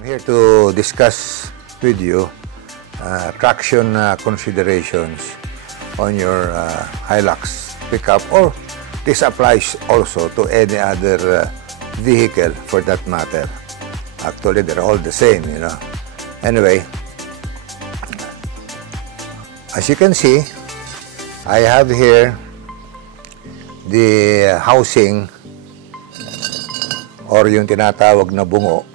I'm here to discuss with you traction considerations on your Hilux pickup, or this applies also to any other vehicle for that matter. Actually, they're all the same, you know. Anyway, as you can see, I have here the housing or yung tinatawag na bungo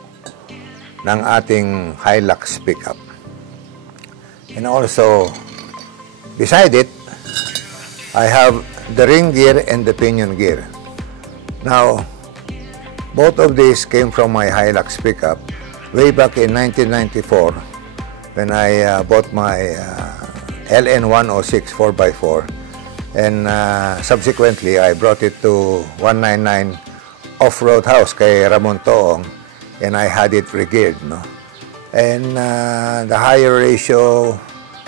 ng ating Hilux pickup. And also, beside it, I have the ring gear and the pinion gear. Now, both of these came from my Hilux pickup way back in 1994 when I bought my LN106 4x4, and subsequently I brought it to 199 Off-Road House kay Ramon Toong, and I had it re-geared, no? And the higher ratio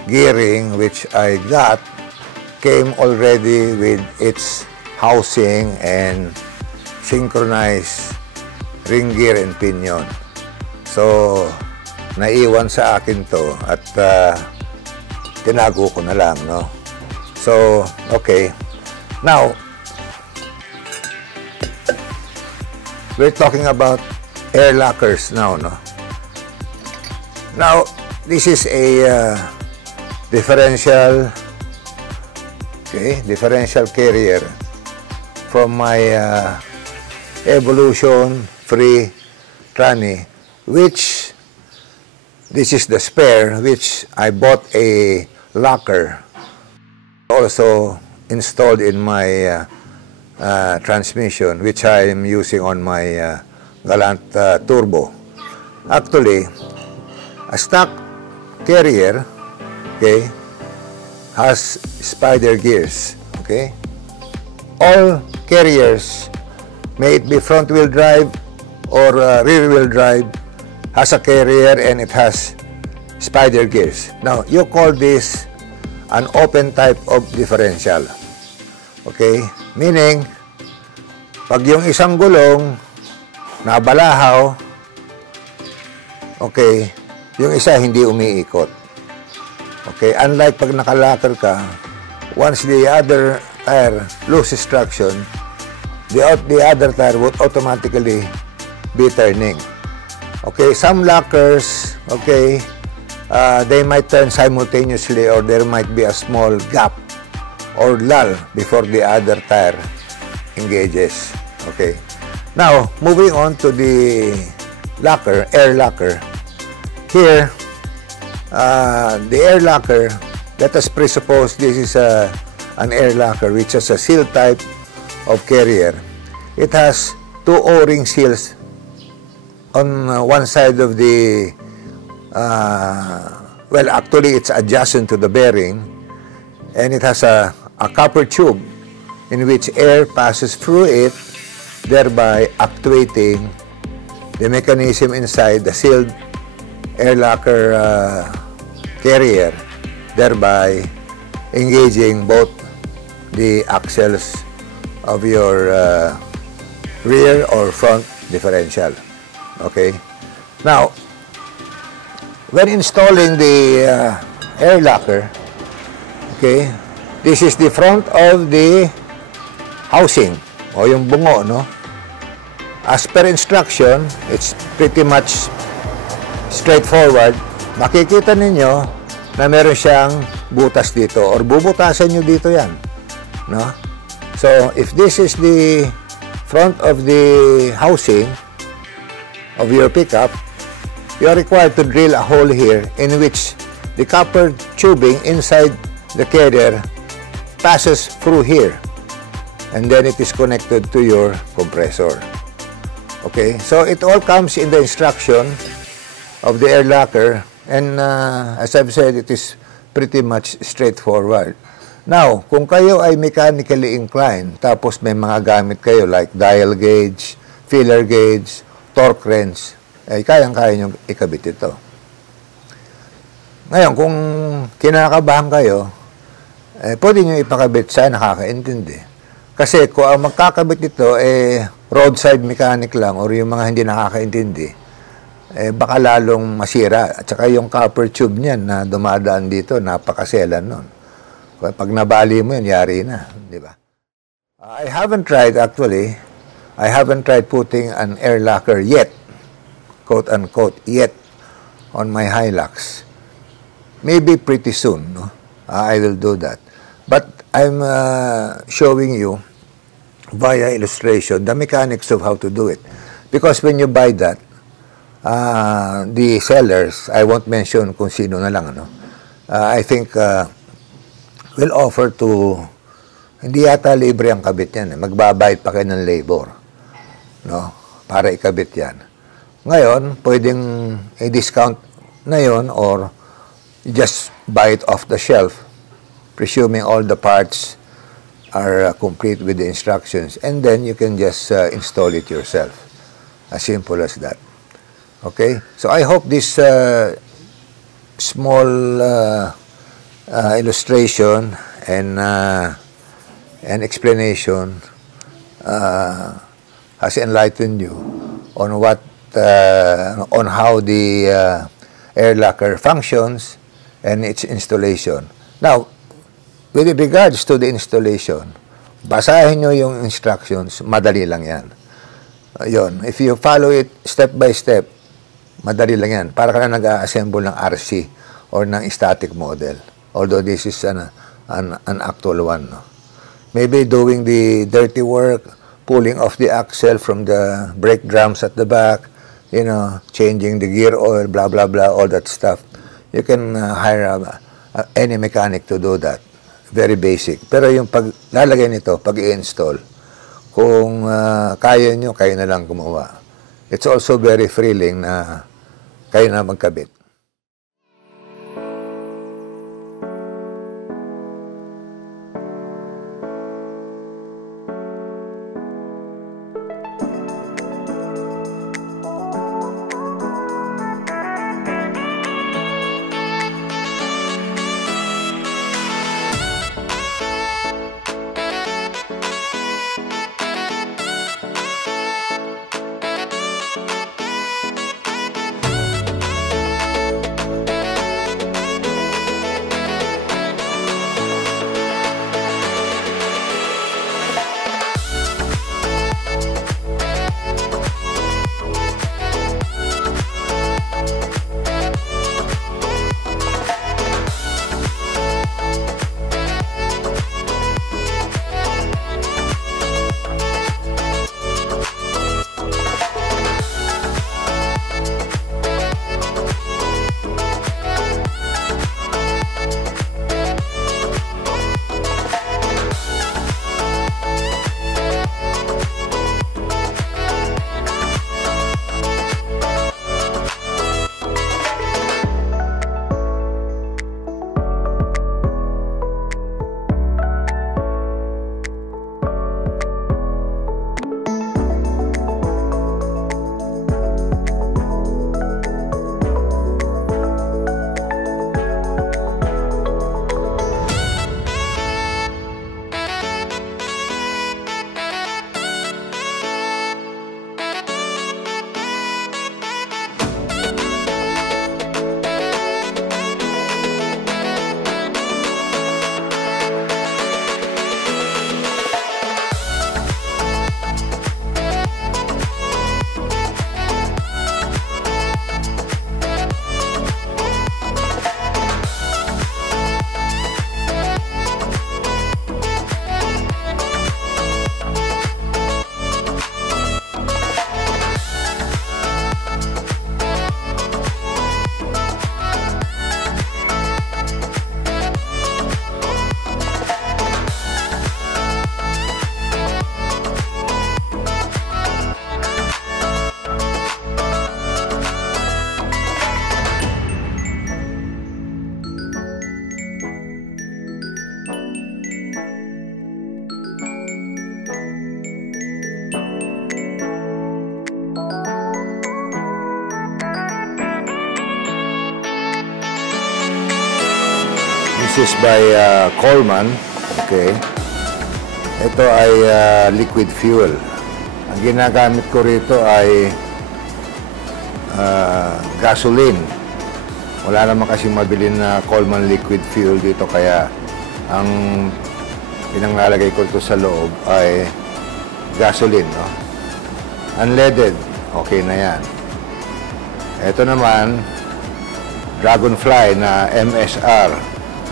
gearing which I got came already with its housing and synchronized ring gear and pinion. So, naiwan sa akin to at tinago ko na lang, no? So, okay. Now, we're talking about air lockers now, no? Now, this is a differential carrier from my Evolution Free Tranny, which this is the spare, which I bought a locker also installed in my transmission, which I am using on my Galant Turbo. Actually, a stock carrier, okay, has spider gears, okay? All carriers, may it be front-wheel drive or rear-wheel drive, has a carrier and it has spider gears. Now, you call this an open type of differential, okay? Meaning, pag yung isang gulong nabalahaw, okay, yung isa hindi umiikot. Okay, unlike pag nakalocker ka, once the other tire loses traction, the other tire would automatically be turning. Okay, some lockers, okay, they might turn simultaneously, or there might be a small gap or lull before the other tire engages. Okay. Now, moving on to the locker, air locker. Here, the air locker, let us presuppose this is an air locker which has a seal type of carrier. It has two O-ring seals on one side of the, well, actually it's adjacent to the bearing, and it has a copper tube in which air passes through it, thereby actuating the mechanism inside the sealed air locker carrier, thereby engaging both the axles of your rear or front differential. Okay. Now, when installing the air locker, okay, this is the front of the housing o yung bungo, no? As per instruction, it's pretty much straightforward. Makikita ninyo na meron siyang butas dito, or bubutasan nyo dito yan, no? So, if this is the front of the housing of your pickup, you are required to drill a hole here in which the copper tubing inside the carrier passes through here, and then it is connected to your compressor. Okay, so it all comes in the instruction of the air locker, and as I've said, it is pretty much straightforward. Now, kung kayo ay mechanically inclined, tapos may mga gamit kayo like dial gauge, feeler gauge, torque wrench, ay kayang-kaya nyo ikabit ito. Ngayon, kung kinakabahan kayo, pwede nyo ipakabit sa nakakaintindi. Kasi kung ang magkakabit ito, roadside mechanic lang, or yung mga hindi nakakaintindi, baka lalong masira. At saka yung copper tube niyan na dumadaan dito, napakaselan nun. Pag nabali mo yun, yari na. Di ba? I haven't tried putting an air locker yet, quote-unquote, yet, on my Hilux. Maybe pretty soon, no? I will do that. But I'm showing you via illustration the mechanics of how to do it. Because when you buy that, the sellers, I won't mention kung sino na lang, no? I think will offer to, hindi yata libre ang kabit yan. Magbabayad pa kayo ng labor, no? Para ikabit yan. Ngayon, pwedeng i-discount na yon or just buy it off the shelf, presuming all the parts are complete with the instructions. And then you can just install it yourself. As simple as that. Okay? So I hope this small illustration and explanation has enlightened you on what on how the air locker functions and its installation. Now, with regards to the installation, basahin nyo yung instructions, madali lang yan. Yun. If you follow it step by step, madali lang yan. Para ka na nag-assemble ng RC or ng static model. Although this is an actual one. No? Maybe doing the dirty work, pulling off the axle from the brake drums at the back, you know, changing the gear oil, blah, blah, blah, all that stuff. You can hire any mechanic to do that. Very basic. Pero yung paglalagay nito, pag i-install, kung kaya nyo, kayo na lang gumawa. It's also very thrilling na kayo na magkabit. This is by Coleman. Okay. Ito ay liquid fuel. Ang ginagamit ko rito ay gasoline. Wala naman kasing mabili na Coleman liquid fuel dito, kaya ang pinanglalagay ko ito sa loob ay gasoline, no? Unleaded, okay na yan. Ito naman, Dragonfly na MSR,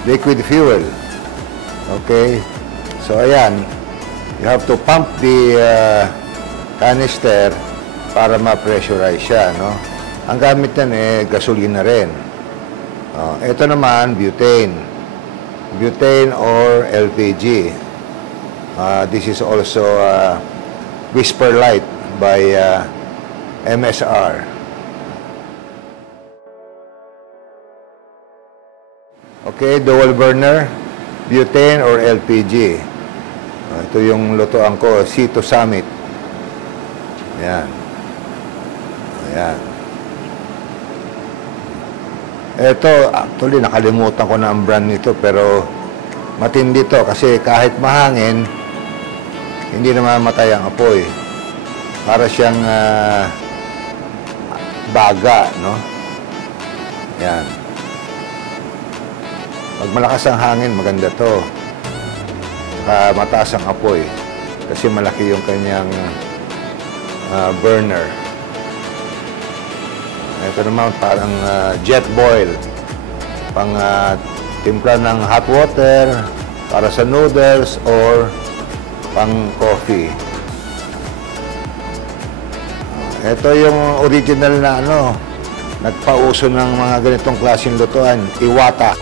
liquid fuel. Okay? So, ayan, you have to pump the canister para ma-pressurize siya, no? Ang gamit yan gasolina rin. Ito naman, butane. Butane or LPG. This is also Whisper Light by MSR. Okay, dual burner, butane or LPG. Ito yung lutuan ko, C2 Summit. Ayan. Ayan. Ito, actually, nakalimutan ko na ang brand nito, pero matindi to kasi kahit mahangin, hindi na mamatay ang apoy. Para siyang baga, no? Ayan. Pag malakas ang hangin, maganda to. Mataas ang apoy kasi malaki yung kanyang burner. Ito naman parang jet boil, pang timpla ng hot water para sa noodles or pang coffee. Ito yung original na nagpauso ng mga ganitong klaseng lutuan, Iwata.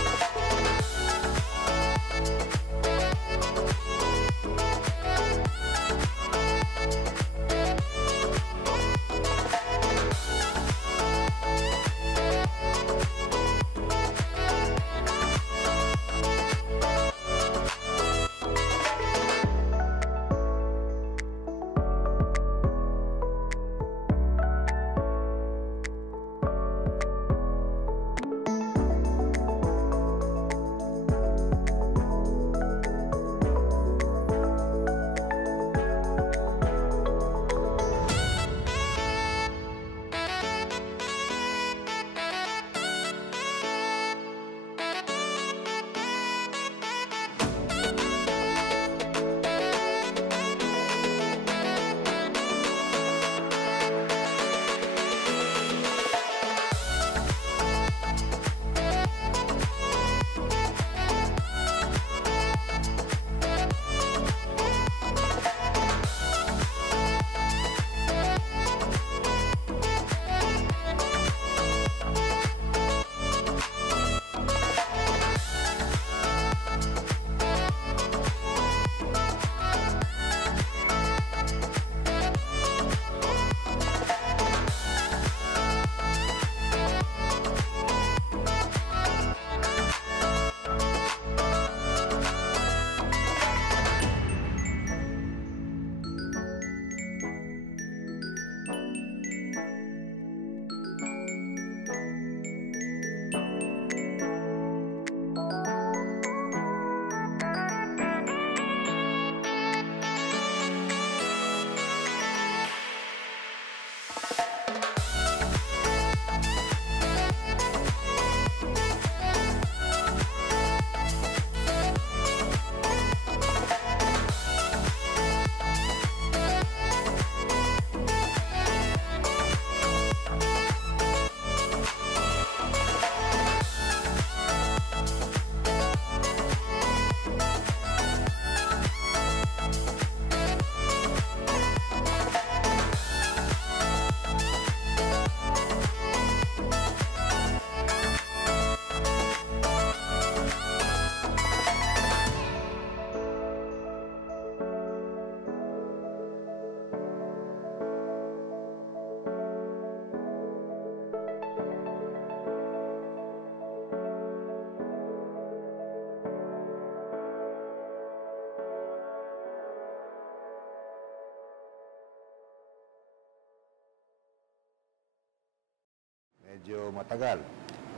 Medyo matagal.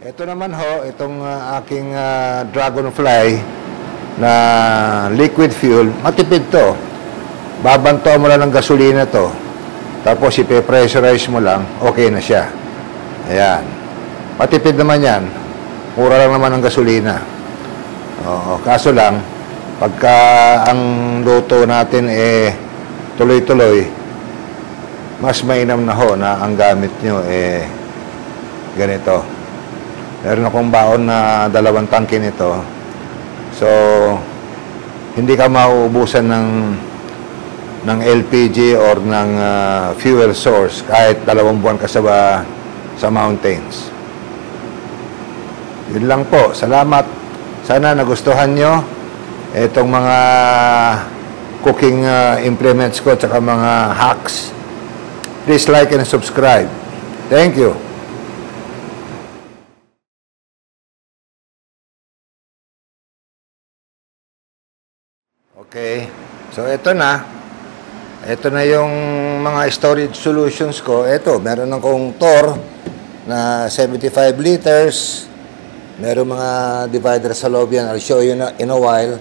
Ito naman ho, itong aking Dragonfly na liquid fuel, matipid to. Babanto mo lang ng gasolina to. Tapos ipe-pressurize mo lang, okay na siya. Ayan. Matipid naman yan. Mura lang naman ang gasolina. Oo, kaso lang, pagka ang luto natin tuloy-tuloy, mas mainam na ho na ang gamit nyo ganito. Meron akong baon na 2 tangke nito. So, hindi ka mauubusan ng LPG or ng fuel source kahit 2 buwan ka sa mountains. Yun lang po. Salamat. Sana nagustuhan nyo itong mga cooking implements ko at mga hacks. Please like and subscribe. Thank you. Okay. So, ito na. Ito na yung mga storage solutions ko. Ito, meron akong Thor na 75 liters. Meron mga divider sa loob yan. I'll show you in a while.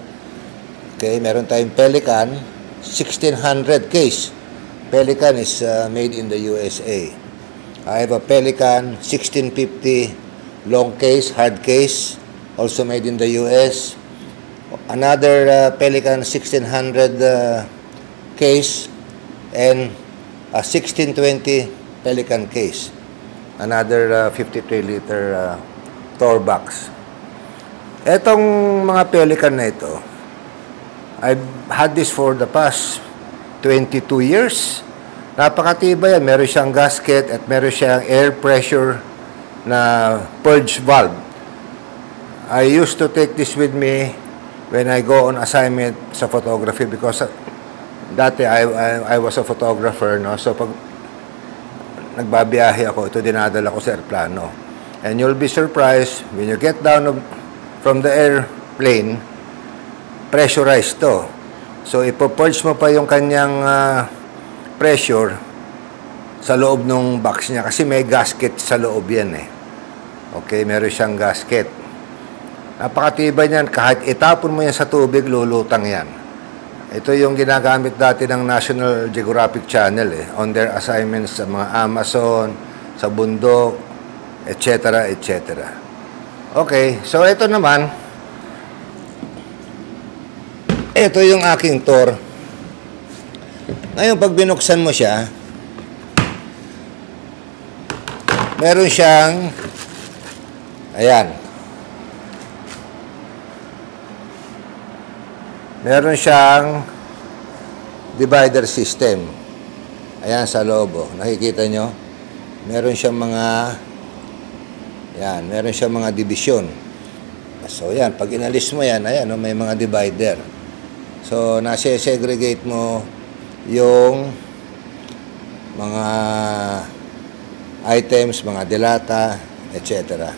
Okay, meron tayong Pelican 1600 case. Pelican is made in the USA. I have a Pelican 1650 long case, hard case, also made in the US. Another Pelican 1600 case and a 1620 Pelican case. Another 53-liter Thor box. Etong mga Pelican na ito, I've had this for the past 22 years. Napakatibay yan. Meron siyang gasket at meron siyang air pressure na purge valve. I used to take this with me when I go on assignment sa photography because dati I was a photographer, no? So pag nagbabiyahe ako, ito dinadala ko sa airplano. And you'll be surprised when you get down from the airplane, pressurized to. So ipo-purge mo pa yung kanyang pressure sa loob ng box niya kasi may gasket sa loob yan eh. Okay, meron siyang gasket. Napakatibay niyan. Kahit itapon mo yan sa tubig, lulutang yan. Ito yung ginagamit dati ng National Geographic Channel on their assignments sa mga Amazon, sa bundok, etc. etc. Okay, so ito naman, ito yung aking Thor. Ngayon, pag binuksan mo siya, meron siyang, ayan, meron siyang divider system. Ayan, sa loob. Nakikita nyo? Meron siyang mga, ayan, meron siyang mga division. So, ayan, pag inalis mo yan, ayan, may mga divider. So, nasa-segregate mo yung mga items, mga delata, etc.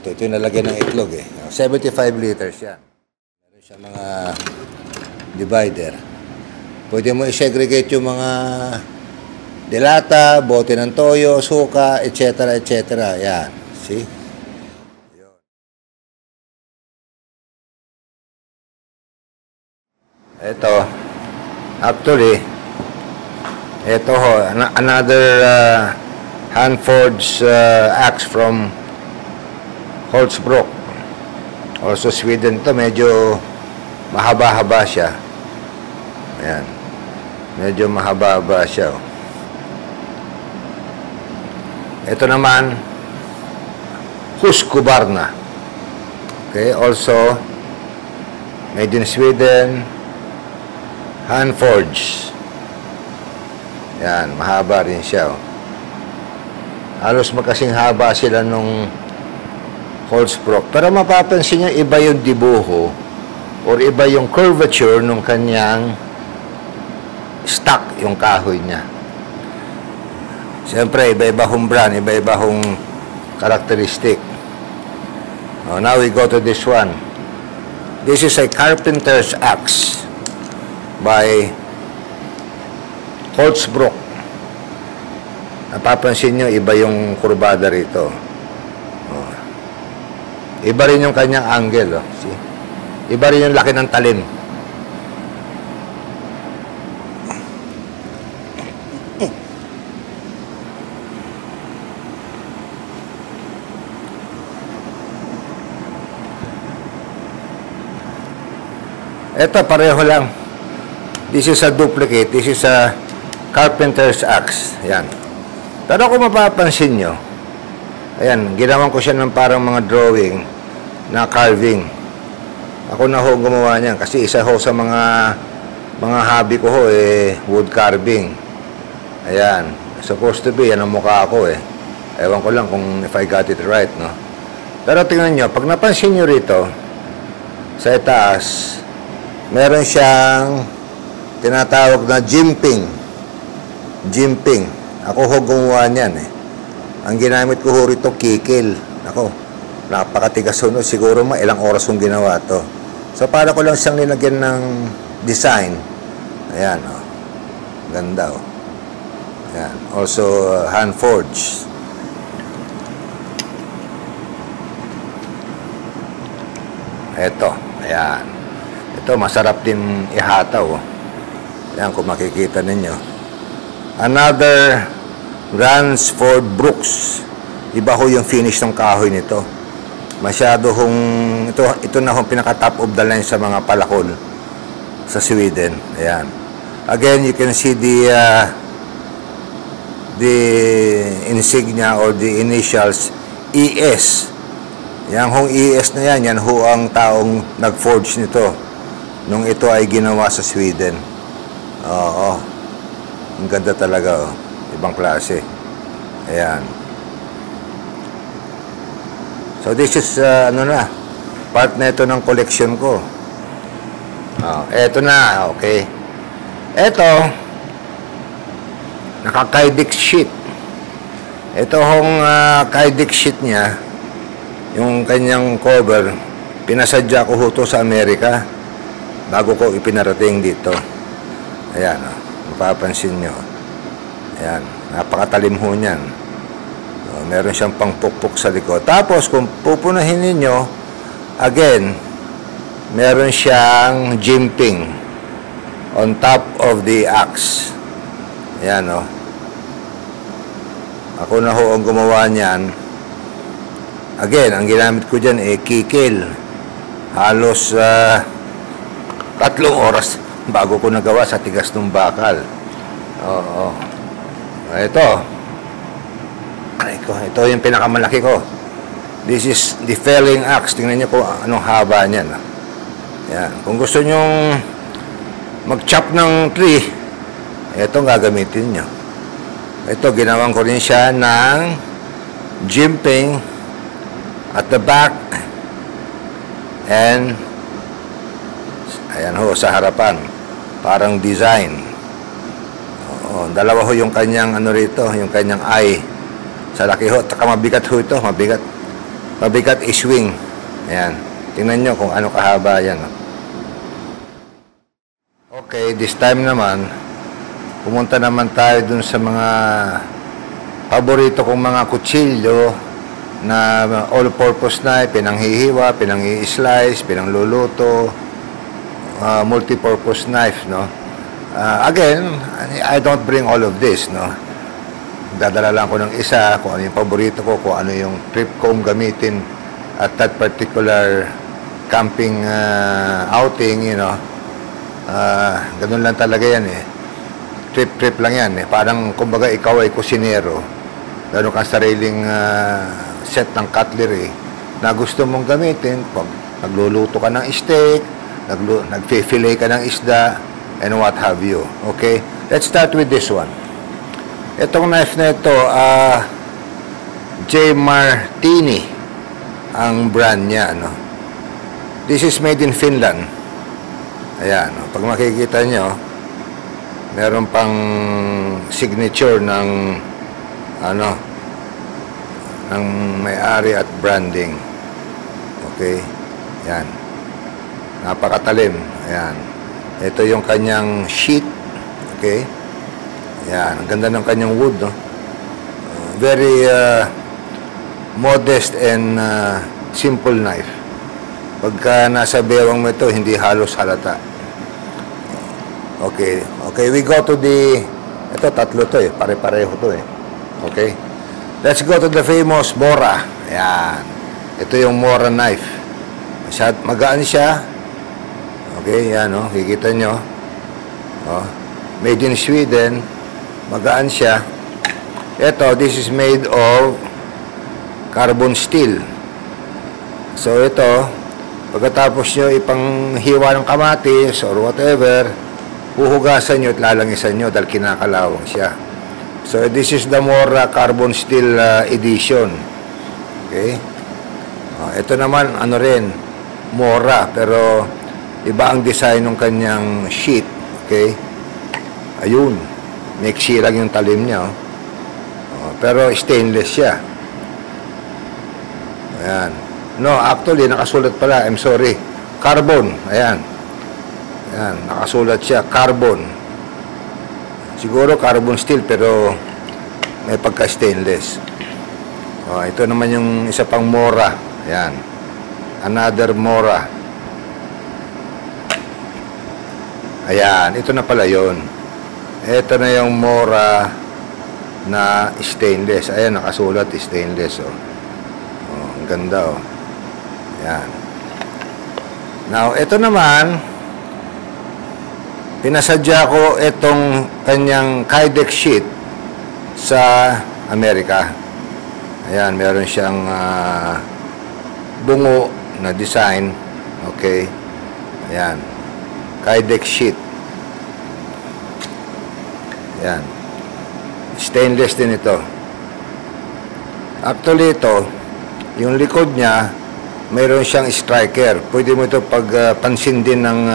Ito yung nalagyan ng itlog 75 liters yan. Meron siya mga divider. Pwede mo i-segregate yung mga delata, bote ng toyo, suka, etc. etc. Yan. See? Ito, actually, ito ho, another hand-forged axe from Holzbrook. Also Sweden to, medyo mahaba-haba siya. Ayan. Medyo mahaba-haba siya. Ito naman, Husqvarna. Okay, also made in Sweden. Hand-forged. Yan, mahaba rin siya. Halos magkasing haba sila nung Holzbrook. Pero mapapansin niyo, iba yung dibuho or iba yung curvature nung kanyang stock, yung kahoy niya. Siyempre, iba-iba hong brand, iba-iba hong karakteristik. Now we go to this one. This is a carpenter's axe by Holzbrook. Napapansin nyo, iba yung kurbada rito. Iba rin yung kanyang angle. See? Iba rin yung laki ng talim. Ito, pareho lang. This is a duplicate. This is a carpenter's axe. Yan. Pero kung mapapansin nyo, ayan, ginawan ko siya ng parang mga drawing na carving. Ako na ho gumawa niyan kasi isa ho sa mga hobby ko ho wood carving. Ayan. Supposed to be, yan ang mukha ko Ewan ko lang kung if I got it right, no? Pero tingnan nyo, pag napansin nyo rito, sa itaas, meron siyang tinatawag na jimping. Jimping. Ako ho gumawa niyan Ang ginamit ko ho rito, kikil. Ako, napakatigas ho, no? Siguro ilang oras kong ginawa to. So, para ko lang siyang nilagyan ng design. Ayan, ganda, Ayan. Also, hand-forged. Ito, ayan. Ito, masarap din ihataw. Ayan, kung makikita ninyo. Another Ransford Brooks. Iba ho yung finish ng kahoy nito. Masyado hong, ito na hong pinaka-top of the line sa mga palakol sa Sweden. Ayan. Again, you can see the insignia or the initials ES. Yang hong ES na yan ho ang taong nag-forge nito nung ito ay ginawa sa Sweden. Oo. Ang ganda talaga, Ibang klase. Ayan. So this is, part na ito ng collection ko. Eto na, okay. Eto, naka-Kydex sheet. Ito hong Kydex sheet niya, yung kanyang cover, pinasadya ko ho to sa Amerika bago ko ipinarating dito. Ayan, mapapansin nyo. Ayan, napakatalim ho niyan. Meron siyang pangpukpok sa likod. Tapos, kung pupunahin ninyo, again, meron siyang jimping on top of the axe. Ayan, Ako na ho ang gumawa niyan. Again, ang ginamit ko dyan kikil. Halos 3 oras bago ko nagawa sa tigas ng bakal. Oo. Ito. Ito yung pinakamalaki ko. This is the felling axe. Tingnan nyo kung anong haba niyan. Yan. Kung gusto nyong mag-chop ng tree, ito gagamitin nyo. Ito, ginawan ko rin siya ng jimping at the back and ayan ho sa harapan, parang design. Dalawa ho yung kanyang rito, yung kanyang eye sa laki ho. Taka mabigat ho ito, mabigat i-swing. Ayan, tingnan nyo kung ano kahaba yan. Okay, this time naman pumunta naman tayo dun sa mga paborito kong mga kutsilyo na all-purpose knife, pinanghihiwa, pinang-i-slice, pinangluluto, multi-purpose knife, no? Again, I don't bring all of this, no? Dadala lang ko ng isa, kung ano yung paborito ko, kung ano yung trip kong gamitin at that particular camping outing, you know. Ganun lang talaga yan, Trip lang yan, Parang, kumbaga, ikaw ay kusinero. Gano'n kang sariling set ng cutlery na gusto mong gamitin pag nagluluto ka ng steak, nagfi-fillet ka ng isda, and what have you. Okay? Let's start with this one. Itong knife na ito, J. Martini ang brand niya, This is made in Finland. Ayan, pag makikita nyo, meron pang signature ng ng may-ari at branding. Okay? Yan. Napakatalim. Ayan. Ito yung kanyang sheet. Okay? Yan. Ang ganda ng kanyang wood, very modest and simple knife. Pagka nasa bewang mo ito, hindi halos halata. Okay. Okay, we go to the... Ito, tatlo to Pare-pareho to Okay? Let's go to the famous Mora. Ayan. Ito yung Mora knife. Magaan siya. Okay, yan, oh, kikita nyo. Oh, made in Sweden. Magaan siya. Ito, this is made of carbon steel. So, ito, pagkatapos nyo ipanghiwa ng kamatis or whatever, huhugasan nyo at lalangisan nyo dahil kinakalawang siya. So, this is the Mora carbon steel edition. Okay? Ito naman, ano rin, Mora, pero iba ang design ng kanyang sheet. Okay? Ayun. Mixi lang yung talim niya. Pero stainless siya. Ayan. No, actually, nakasulat pala. I'm sorry. Carbon. Ayan. Ayan. Nakasulat siya. Carbon. Siguro carbon steel, pero may pagka-stainless. Ito naman yung isa pang Mora. Ayan. Another Mora. Ayan. Ito na pala yun. Ito na yung Mora na stainless. Ayan, nakasulat stainless. Ang ganda, oh. Ayan. Now, ito naman, pinasadya ko itong kanyang Kydex sheet sa Amerika. Ayan, meron siyang bungo na design. Okay. Ayan. Kydex sheet. Ayan. Stainless din ito. Actually, ito, yung likod niya, mayroon siyang striker. Pwede mo ito pagpansin din ng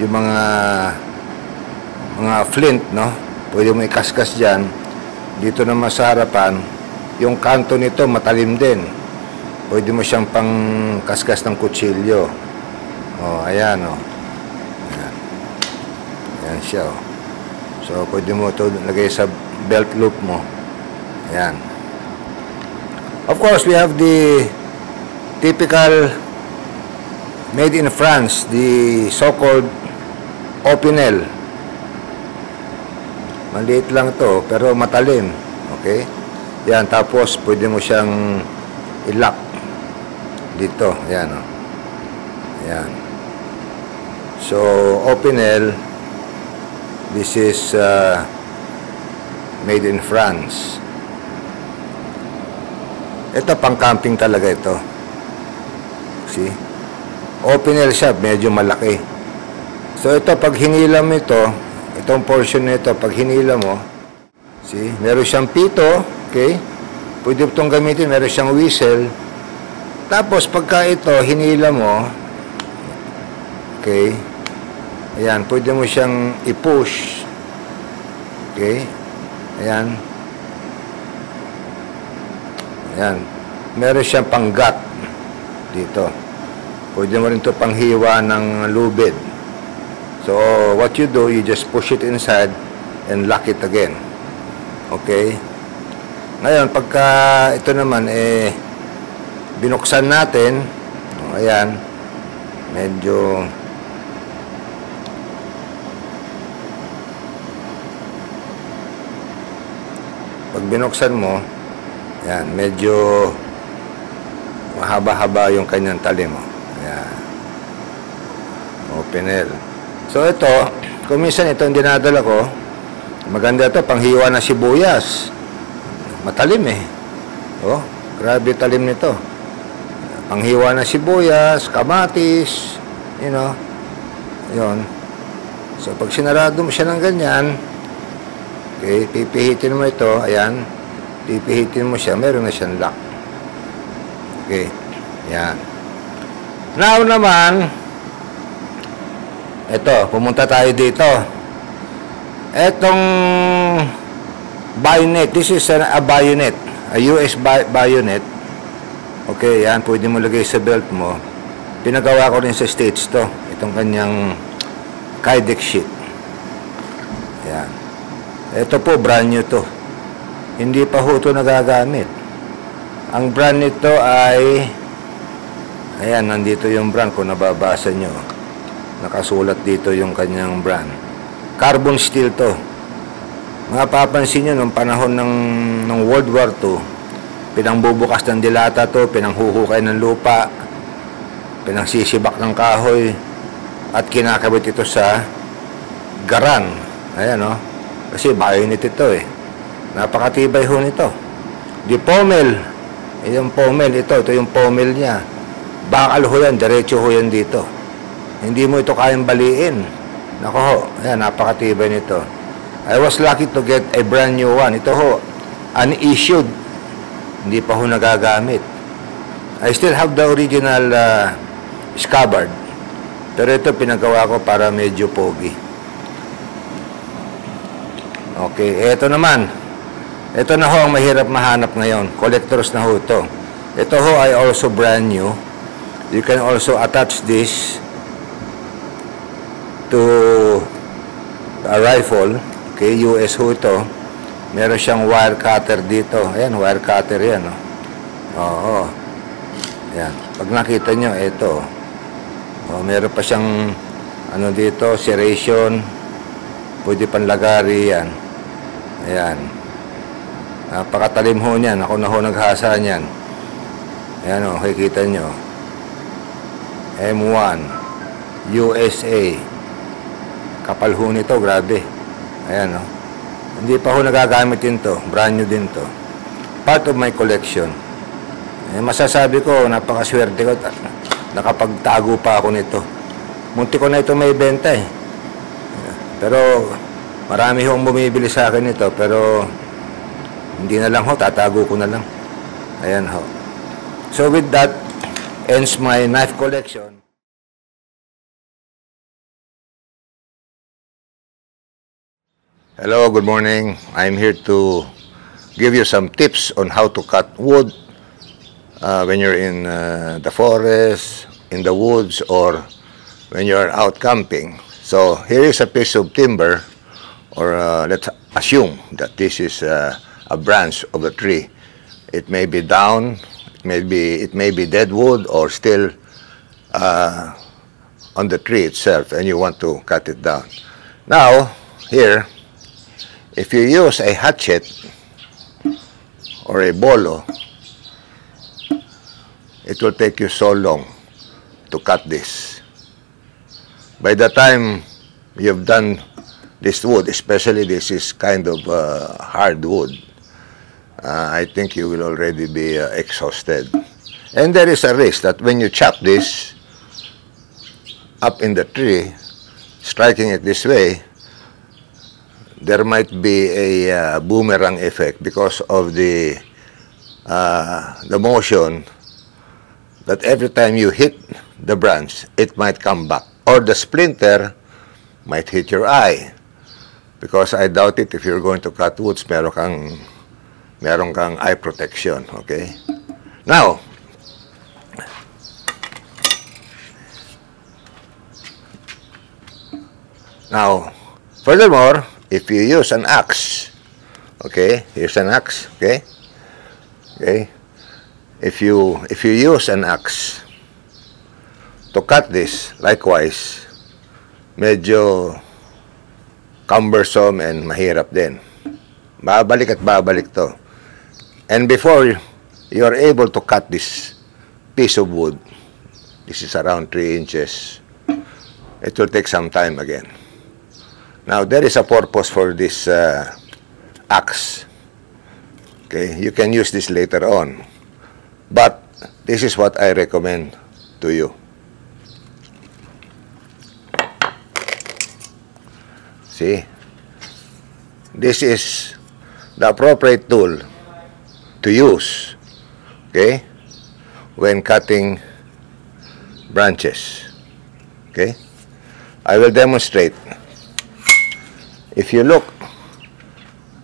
yung mga flint, no? Pwede mo ikaskas dyan. Dito naman sa harapan, yung kanto nito matalim din. Pwede mo siyang pang kaskas ng kutsilyo. Ayan, Ayan. Ayan siya, So, pwede mo ito lagay sa belt loop mo. Ayan. Of course, we have the typical made in France, the so-called Opinel. Maliit lang to, pero matalim. Okay? Yan, tapos pwede mo siyang i-lock dito. Ayan, Ayan. So, Opinel, this is made in France. Ito, pang-camping talaga ito. See? Opinel siya, medyo malaki. So, ito, pag hinila mo ito, itong portion nito, pag hinila mo, see? Meron siyang pito, okay? Pwede itong gamitin, meron siyang whistle. Tapos, pagka ito, hinila mo, okay? Ayan, pwede mo siyang i-push. Okay? Ayan. Ayan. Meron siyang panggat dito. Pwede mo rin ito panghiwa ng lubid. So, what you do, you just push it inside and lock it again. Okay? Ngayon, pagka ito naman, binuksan natin, ayan, medyo pag binuksan mo, yan, medyo mahaba-haba yung kanyang talim mo. Yan. Opinel. So, ito, kung minsan ito ang dinadala ko, maganda ito, panghiwa na sibuyas. Matalim grabe talim nito. Panghiwa na sibuyas, kamatis, yun. So, pag sinarado mo siya ng ganyan, okay, pipihitin mo ito, ayan, pipihitin mo siya, meron na siyang lock. Okay, ayan. Now naman, ito, pumunta tayo dito. Etong bayonet, this is a bayonet, a US bayonet. Okay, yan, pwede mo lagay sa belt mo. Pinagawa ko rin sa States to, itong kanyang Kydex sheet. Yan. Ito po, brand new to. Hindi pa ho ito nagagamit. Ang brand nito ay, ayan, nandito yung brand kung nababasa nyo. Nakasulat dito yung kanyang brand. Carbon steel to. Mga papansin nyo, nung panahon ng World War II, pinangbubukas ng dilata to, pinanghuhukay ng lupa, pinangsisibak ng kahoy. at kinakabit ito sa garan. Ayan, no? Kasi bayonet ito eh. Napakatibay ho nito. Di pommel. Yung pommel, ito yung pommel niya. Bakal ho yan, diretso ho yan dito. Hindi mo ito kayang baliin. Nako ho, ayan, napakatibay nito. I was lucky to get a brand new one. Ito ho, unissued. Hindi pa ho nagagamit. I still have the original scabbard. Pero ito pinagawa ko para medyo pogi. Okay, ito naman. Ito na ho ang mahirap mahanap ngayon. Collectors na ho ito. Ito ho ay also brand new. You can also attach this to a rifle. Okay, US ho ito. Meron siyang wire cutter dito. Ayan, wire cutter yan. No? Oo. Ayan. Pag nakita nyo, ito. Oh, meron pa siyang ano dito, serration. Pwede panlagari yan. Ayan. Napakatalim ho niyan. Ako na ho naghasa niyan. Ayan o, kikita nyo. M1 USA. Kapal ho nito, grabe. Ayan o. Hindi pa ho nagagamit din to. Brand new din to. Part of my collection. Eh, masasabi ko, napakaswerte ko. Nakapagtago pa ako nito. Munti ko na ito may benta eh. Pero marami hong bumibili sa akin ito. Pero hindi na lang ho, tatago ko na lang. Ayan ho. So with that, ends my knife collection. Hello, good morning. I'm here to give you some tips on how to cut wood when you're in the forest, in the woods, or when you're out camping. So here is a piece of timber, or let's assume that this is a branch of a tree. It may be down, it may be dead wood, or still on the tree itself, and you want to cut it down. Now, here, if you use a hatchet or a bolo, it will take you so long to cut this. By the time you've done this wood, especially this is kind of hard wood, I think you will already be exhausted. And there is a risk that when you chop this up in the tree, striking it this way, there might be a boomerang effect because of the motion, that every time you hit the branch, it might come back. Or the splinter might hit your eye. Because I doubt it, if you're going to cut woods, meron kang eye protection, okay? Now, furthermore, if you use an axe, okay, here's an axe, okay, if you use an axe to cut this, likewise, medyo cumbersome and mahirap din. Babalik at babalik to. And before you are able to cut this piece of wood, this is around 3 inches, it will take some time again. Now, there is a purpose for this axe. Okay, you can use this later on. But this is what I recommend to you. See? This is the appropriate tool to use, okay, when cutting branches. Okay? I will demonstrate. If you look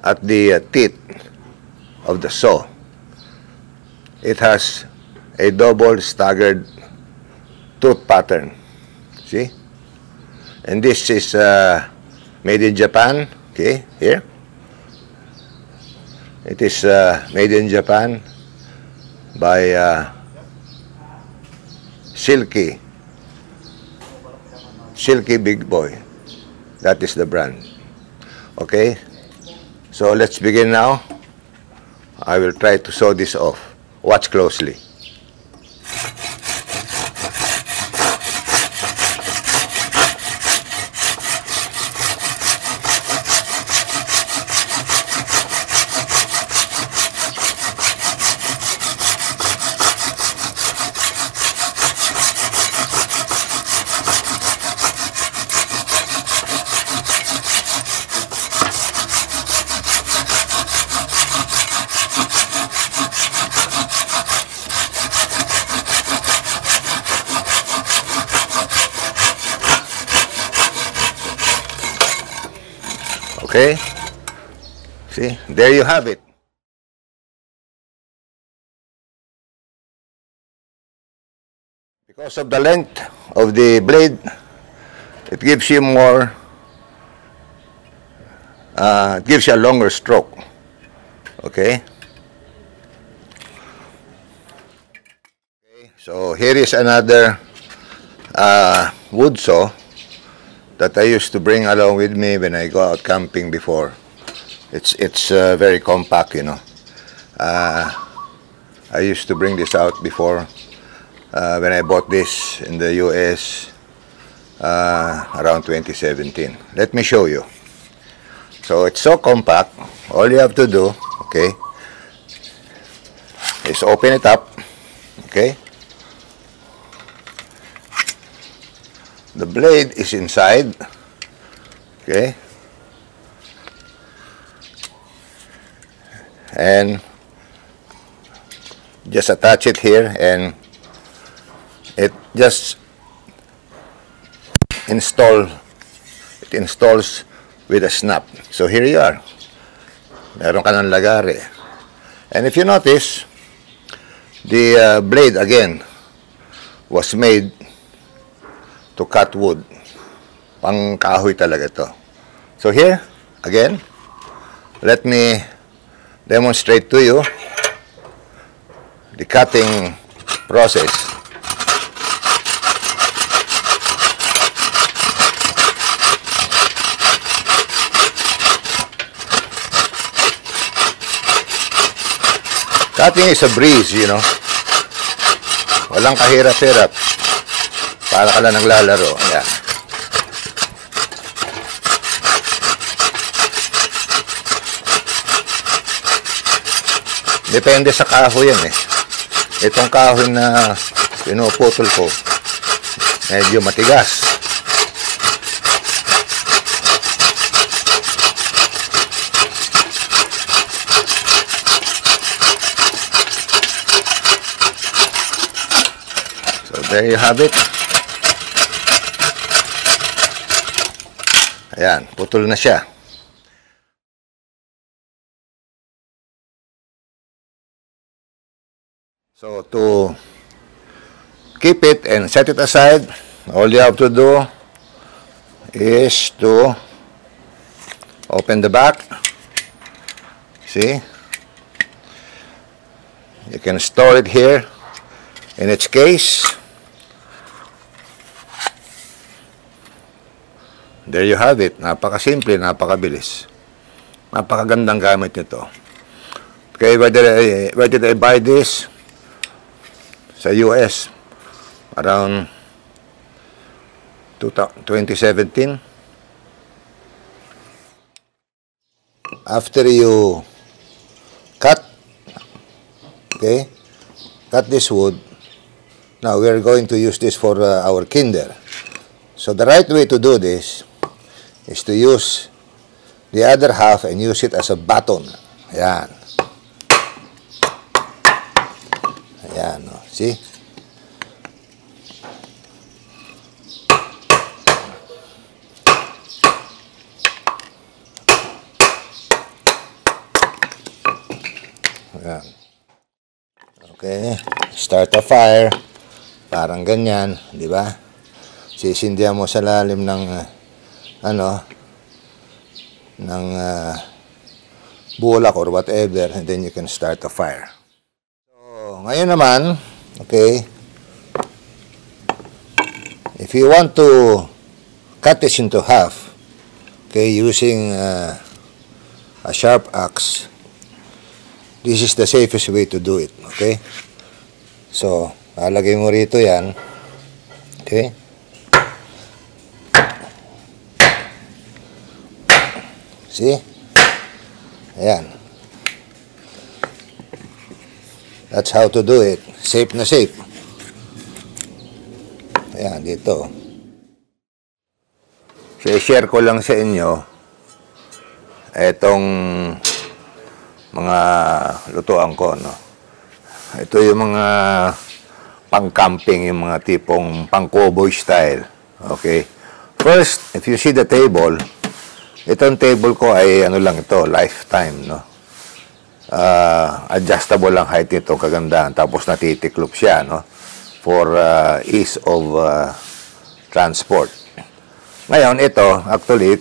at the teeth of the saw, it has a double staggered tooth pattern. See? And this is made in Japan. Okay, here. It is made in Japan by Silky Big Boy. That is the brand. Okay, so let's begin now. I will try to saw this off. Watch closely. Okay? See, there you have it. Because of the length of the blade, it gives you more, it gives you a longer stroke. Okay? So here is another wood saw that I used to bring along with me when I go out camping before. It's very compact, you know. I used to bring this out before when I bought this in the US around 2017. Let me show you. So it's so compact. All you have to do, okay, is open it up, okay. The blade is inside, okay, and just attach it here, and it just installs with a snap. So here you are. Meron ka ng lagari. And if you notice, the blade again was made to cut wood. Pang kahoy talaga to. So here, again, let me demonstrate to you the cutting process. Cutting is a breeze, you know. Walang kahirap-hirap. Para ka lang naglalaro. Ayan. Depende sa kahoy yan eh. Itong kahoy na pinuputol ko, medyo matigas. So there you have it. Ayan, putol na siya. So to keep it and set it aside, all you have to do is to open the back. See? You can store it here in its case. There you have it. Napakasimple, napakabilis. Napakagandang gamit nito. Okay, where did I buy this? Sa US. Around 2017. After you cut, okay, cut this wood. Now we are going to use this for our kinder. So the right way to do this is to use the other half and use it as a baton. Ayan. Ayan, oh. See? Ayan. Okay. Start a fire. Parang ganyan, di ba? Sisindihan mo sa lalim ng bulak or whatever, and then you can start a fire. So, ngayon naman, okay, if you want to cut this into half, okay, using a sharp axe, this is the safest way to do it, okay? So, lalagay mo rito yan, okay? See? Ayan. That's how to do it. Safe na safe. Ayan, dito. So, i-share ko lang sa inyo etong mga lutuan ko, no? Ito yung mga pang-camping, yung mga tipong pang-cowboy style. Okay? First, if you see the table, Itong table ko ay ano lang ito, lifetime, no? Adjustable lang height ito, kagandahan. Tapos natitiklop siya, no? For ease of transport. Ngayon, ito, actually,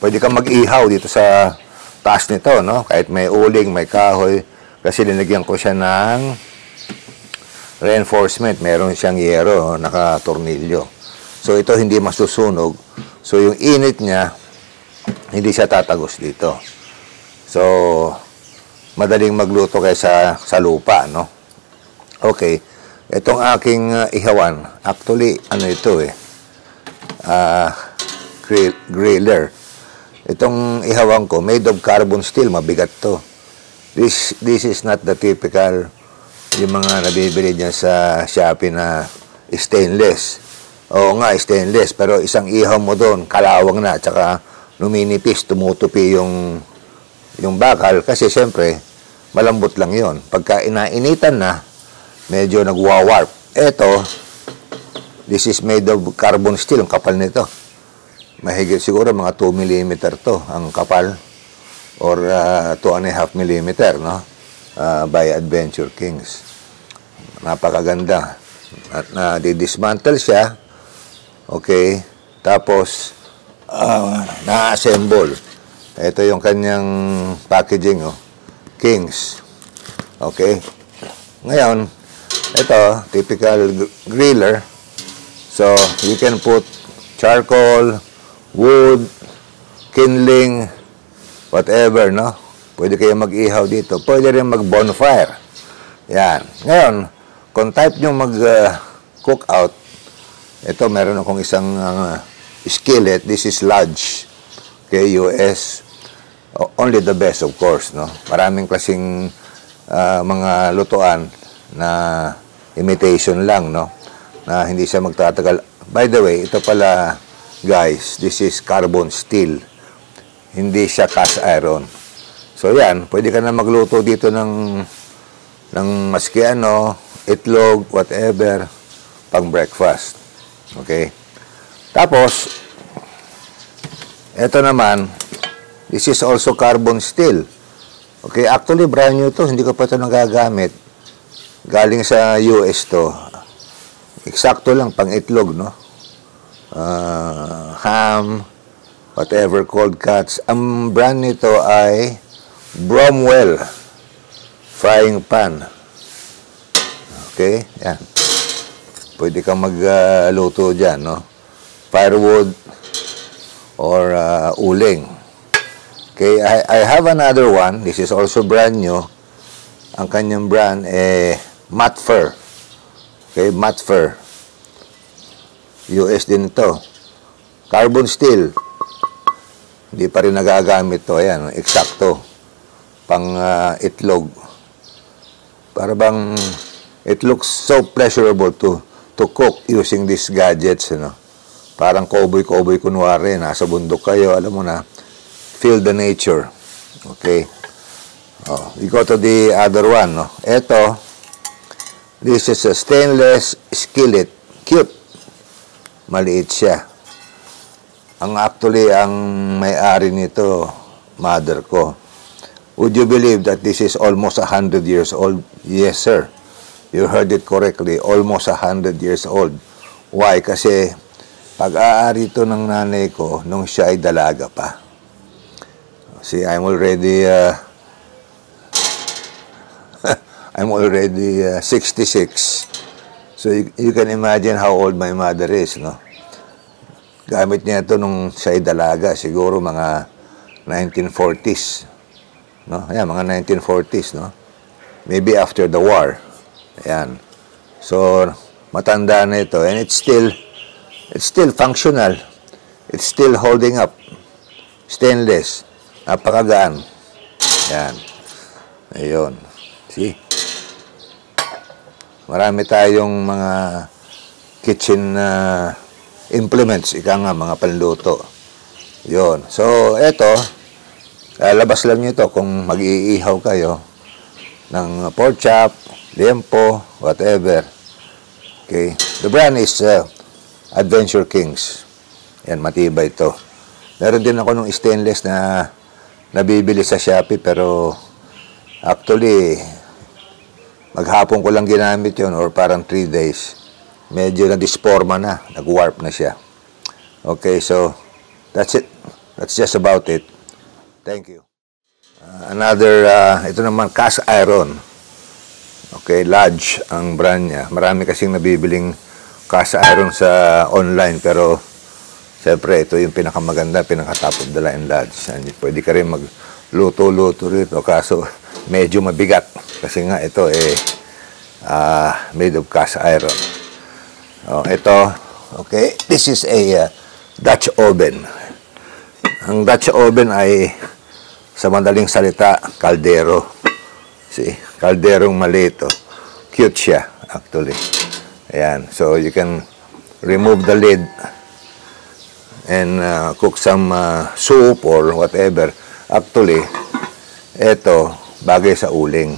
pwede kang mag-ihaw dito sa taas nito, no? Kahit may uling, may kahoy. Kasi linagyan ko siya ng reinforcement. Meron siyang yero, nakatornilyo. So, ito hindi masusunog. So, yung init niya, hindi siya tatagos dito. So, madaling magluto kaysa sa lupa, no? Okay. Itong aking ihawan, actually, ano ito griller. Itong ihawan ko, made of carbon steel, mabigat to. This is not the typical, yung mga nabibili dyan sa Shopee na stainless. Oo nga, stainless, pero isang ihaw mo doon, kalawang na, tsaka numinipis, tumutupi yung bakal, kasi siyempre, malambot lang yon. Pagka inainitan na, medyo nagwa-warp. Ito, this is made of carbon steel, ang kapal nito. Mahigit siguro mga 2 mm to, ang kapal, or 2.5 mm, no? By Adventure Kings. Napakaganda. At na-dismantle siya, okay, tapos, na-assemble. Ito yung kanyang packaging, Kings. Okay. Ngayon, ito, typical griller. So, you can put charcoal, wood, kindling, whatever, no? Pwede kayo mag-ihaw dito. Pwede rin mag-bonfire. Yan. Ngayon, kung type nyo mag-cook out, ito, meron akong isang skillet. This is Lodge. Okay, US. Only the best, of course, no? Maraming klaseng mga lutuan na imitation lang, no? Na hindi siya magtatagal. By the way, ito pala, guys, this is carbon steel. Hindi siya cast iron. So, yan, pwede ka na magluto dito ng maski ano, itlog, whatever, pang breakfast. Okay? Tapos, ito naman, this is also carbon steel. Okay, actually, brand new to. Hindi ko pa ito nagagamit. Galing sa US to. Eksakto lang, pang itlog, no? Ham, whatever, cold cuts. Ang brand nito ay Bromwell frying pan. Okay, yan. Pwede kang magluto dyan, no? Firewood or uling. Okay, I have another one. This is also brand new. Ang kanyang brand Matfer. Okay, Matfer. US din ito. Carbon steel. Hindi pa rin nagagamit to. Ayan, eksakto. Pang itlog. Para bang it looks so pleasurable to cook using these gadgets, you know. Parang cowboy kunwari, nasa bundok kayo, alam mo na, feel the nature. Okay. Oh, we go to the other one, no. Ito, this is a stainless skillet. Cute. Maliit siya. Actually, ang may-ari nito, mother ko. Would you believe that this is almost 100 years old? Yes, sir. You heard it correctly. Almost 100 years old. Why? Kasi pag-aari ito ng nanay ko nung siya ay dalaga pa. See, I'm already 66. So you can imagine how old my mother is, no? Gamit niya ito nung siya ay dalaga, siguro mga 1940s. No? Ayan, mga 1940s, no? Maybe after the war. Ayan. So, matanda na ito. And it's still functional. It's still holding up. Stainless. Napakagaan. Ayan. Ayun. See? Marami tayong mga kitchen implements, ika nga, mga panluto. Yun. So, eto, labas lang nyo ito kung mag-iihaw kayo ng pork chop, liempo, whatever. Okay. The brand is Adventure Kings. Yan, matibay ito. Meron din ako nung stainless na nabibili sa Shopee, pero actually, maghapon ko lang ginamit yon or parang 3 days. Medyo na-disforma na, nag-warp na siya. Okay, so that's it. That's just about it. Thank you. Ito naman, cast iron. Okay, Lodge ang brand niya. Marami kasing nabibiling cast iron sa online, pero siyempre, ito yung pinakamaganda, pinaka-top of the line Lodge. Pwede ka rin magluto-luto rito, kaso medyo mabigat. Kasi nga ito made of cast iron. Ito, okay, this is a Dutch oven. Ang Dutch oven ay, sa madaling salita, kaldero. See, kalderong malito. Cute siya, actually. Ayan, so you can remove the lid and cook some soup or whatever. Actually, ito, bagay sa uling.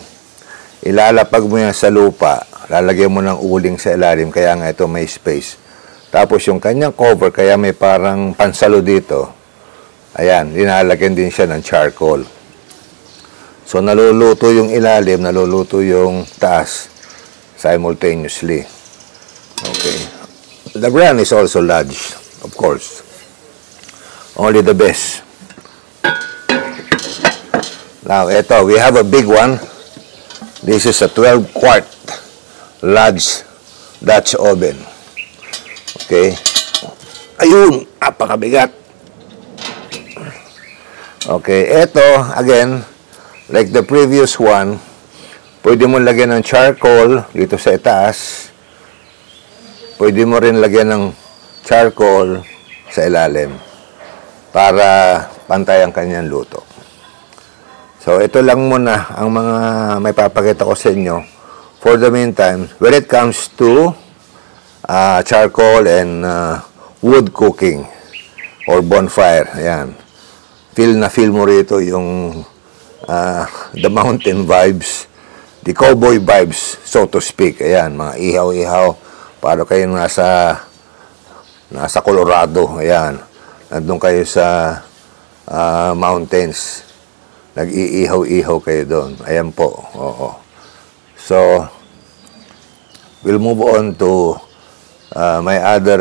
Ilalapag mo yan sa lupa, lalagyan mo ng uling sa ilalim, kaya nga ito may space. Tapos yung kanyang cover, kaya may parang pansalo dito, ayan, linalagyan din siya ng charcoal. So, naluluto yung ilalim, naluluto yung taas simultaneously. Okay. The brand is also Lodge, of course. Only the best. Now, ito, we have a big one. This is a 12-quart Lodge Dutch oven. Okay. Ayun, napakabigat. Okay, ito, again, like the previous one, pwede mo lagyan ng charcoal dito sa itaas. Pwede mo rin lagyan ng charcoal sa ilalim para pantay ang kanyang luto. So, ito lang muna ang mga may papakita ko sa inyo. For the meantime, when it comes to charcoal and wood cooking or bonfire, ayan, feel na feel mo rito yung the mountain vibes, the cowboy vibes, so to speak. Ayan, mga ihaw-ihaw, para kayo nasa Colorado. Ayan, nandun kayo sa mountains. Nag-iihaw-ihaw kayo doon. Ayan po. Oo. So, we'll move on to my other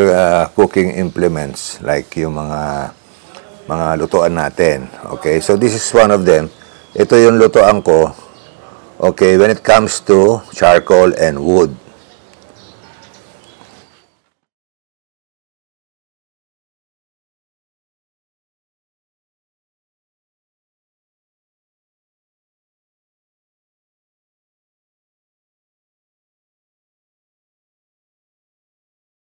cooking implements, like yung mga lutuan natin. Okay, so this is one of them. Ito yung lutuan ko. Okay, when it comes to charcoal and wood.